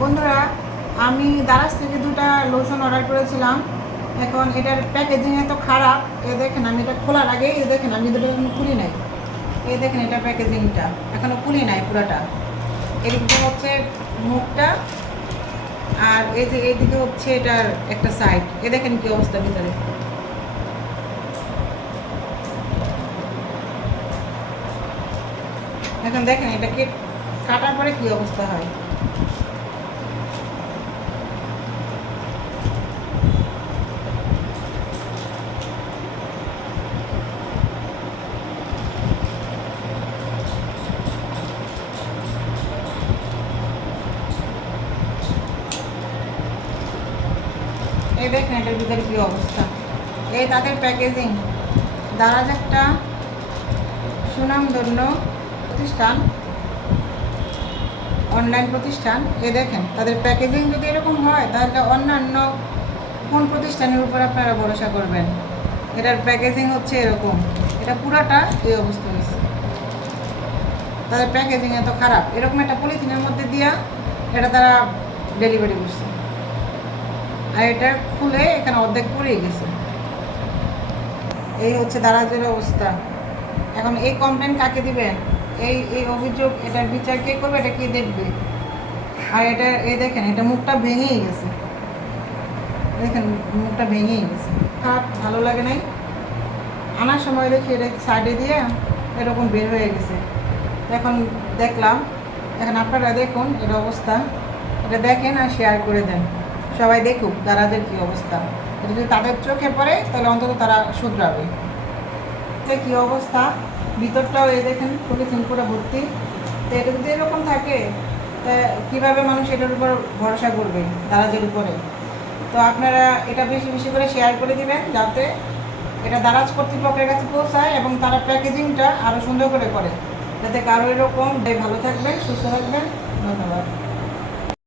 বন্ধুরা, আমি দারাজ থেকে দুটা লোশন অর্ডার করেছিলাম। এখন এটার প্যাকেজিং এত খারাপ। দেখেন, আমি এটা খোলার আগেই দেখেন আমি দুটো এখনো খুলি নাই। দেখেন এটা প্যাকেজিংটা এখনো খুলি নাই পুরাটা। এদিকে হচ্ছে মুখটা, আর এইদিকে হচ্ছে এটার একটা সাইড। দেখেন কি অবস্থা ভিতরে। এখন দেখেন এটাকে কাটার পরে কি অবস্থা হয়। দেখেন এটার ভিতরে কি অবস্থা। তাদের প্যাকেজিং। দারাজ একটা সুনামধন্য প্রতিষ্ঠান, অনলাইন প্রতিষ্ঠান। দেখেন তাদের প্যাকেজিং যদি এরকম হয়, তাহলে অন্যান্য কোন প্রতিষ্ঠানের উপর আপনারা ভরসা করবেন? এটার প্যাকেজিং হচ্ছে এরকম, এটা পুরাটা এই অবস্থা হয়েছে। তাদের প্যাকেজিং এত খারাপ, এরকম একটা পলিথিনের মধ্যে দিয়া এটা তারা ডেলিভারি করছে, আর এটা খুলে এখানে অর্ধেক পড়েই গেছে। এই হচ্ছে দারাজের অবস্থা। এখন এই কমপ্লেন কাকে দিবেন? এই অভিযোগ, এটার বিচার কে করবে? এটা কে দেখবে? আর এটা দেখেন, এটা মুখটা ভেঙেই গেছে। দেখেন মুখটা ভেঙেই গেছে। খারাপ, ভালো লাগে নাই। আনার সময় দেখি এটা সাইডে দিয়ে এরকম বের হয়ে গেছে। এখন দেখলাম, এখন আপনারা দেখুন এর অবস্থা। এটা দেখেন আর শেয়ার করে দেন, সবাই দেখুক দারাজের কী অবস্থা। এটা যদি তাদের চোখে পড়ে তাহলে অন্তত তারা শুধরাবে। কী অবস্থা ভিতরটাও দেখেন, পলিথিন পুরো ভর্তি। তো এটা যদি এরকম থাকে, তা কীভাবে মানুষ এটার উপর ভরসা করবে, দারাজের উপরে? তো আপনারা এটা বেশি বেশি করে শেয়ার করে দিবেন, যাতে এটা দারাজ কর্তৃপক্ষের কাছে পৌঁছায় এবং তারা প্যাকেজিংটা আরও সুন্দর করে করে, যাতে কারো এরকম। ভালো থাকবেন, সুস্থ থাকবেন। ধন্যবাদ।